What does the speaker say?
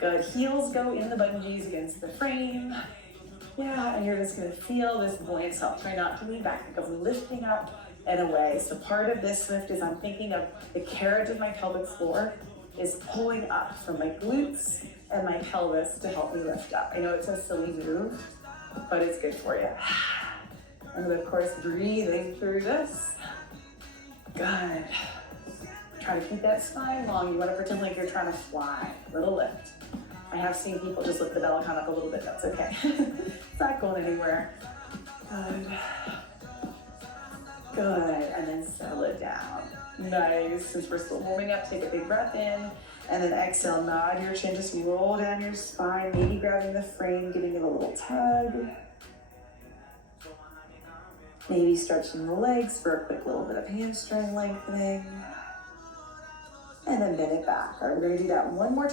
Good, heels go in the bungees against the frame. Yeah, and you're just gonna feel this buoyant self. Try not to lean back, think of lifting up and away. So part of this lift is I'm thinking of the carriage of my pelvic floor is pulling up from my glutes and my pelvis to help me lift up. I know it's a silly move, but it's good for you. And then of course, breathing through this. Good. Try to keep that spine long. You want to pretend like you're trying to fly. Little lift. I have seen people just lift the Bellicon up a little bit. That's okay. It's not going anywhere. Good. Good. And then settle it down. Nice. Since we're still warming up, take a big breath in. And then exhale, nod your chin, just roll down your spine, maybe grabbing the frame, giving it a little tug. Maybe stretching the legs for a quick little bit of hamstring lengthening. And then bend it back. All right, we're gonna do that one more time.